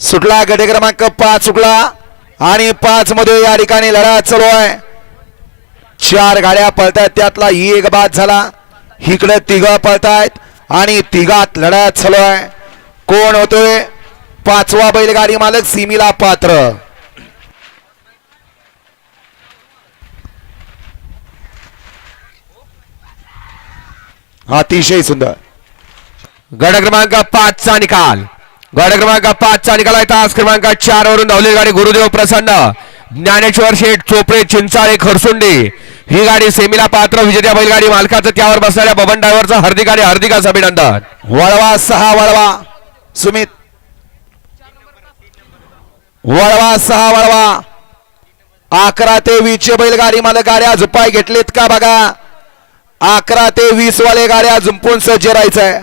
सुटला गट क्रमांक 5 सुटला आणि 5 मध्ये या ठिकाणी लढा चालू आहे। 4 गाड्या पळतायत त्यातला एक बाद झाला। इकडे तिघ पळतायत आणि तिघात लढा चालू आहे। कोण होतोय 5वा बैलगाडी मालक सीमीला पात्र। अतिशय सुंदर गट क्रमांक 5 चा निकाल। गट क्रमांक 5 चा निकाल आहे। तास क्रमांक 4 वरून धावलेली गाडी गुरुदेव प्रसन्न ज्ञानेश्वर शेठ चोपडे चिंचाळे खरसुंडी ही गाडी सेमीला पात्र। विजेत्या बैलगाडी मालकाचं त्यावर बसणाऱ्या बबन ड्रायव्हरचं हार्दिक अभिनंदन। वळवा 6 वळवा सुमित वळवा 6 वळवा 11 ते 20 चे बैलगाडी मालक गाड्या झुपाय घेतलेत का बघा। 11 ते 20 वाले गाड्या झुंपून सज्ज राहायचंय।